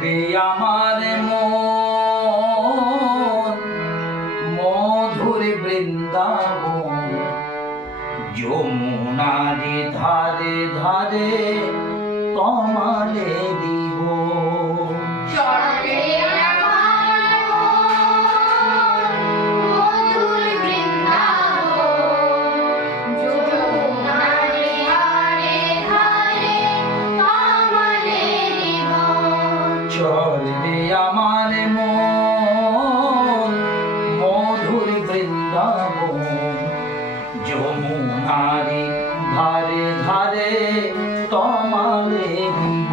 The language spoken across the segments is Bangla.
রে আমার মধুর বৃন্দাবন যমুনারি ধারে ধারে কমালে দিব জীবন চল আমার মন মধুর বৃন্দাবন। যমুনারি ধারে ধারে তমালে দিব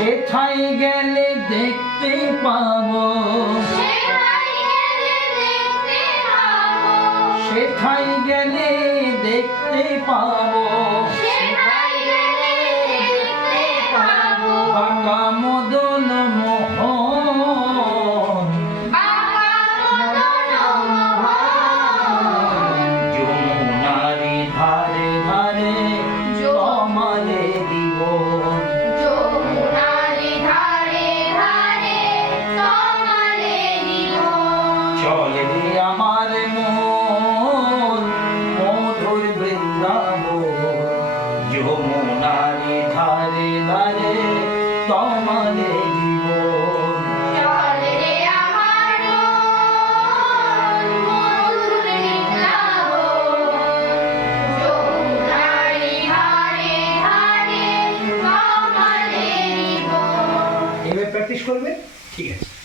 সেথাই গেলে দেখতে পাবো। সেথায় গেলে দেখতে পাবো। চলে রে আমার মন মধুর বৃন্দাবন। যমুনারি ধারে ধারে তমালে দিব চলে রে আমার মধুর বৃন্দাবন। যমুনারি ধারে ধারে কমলে জীবন। এবার প্র্যাকটিস করবে? ঠিক আছে।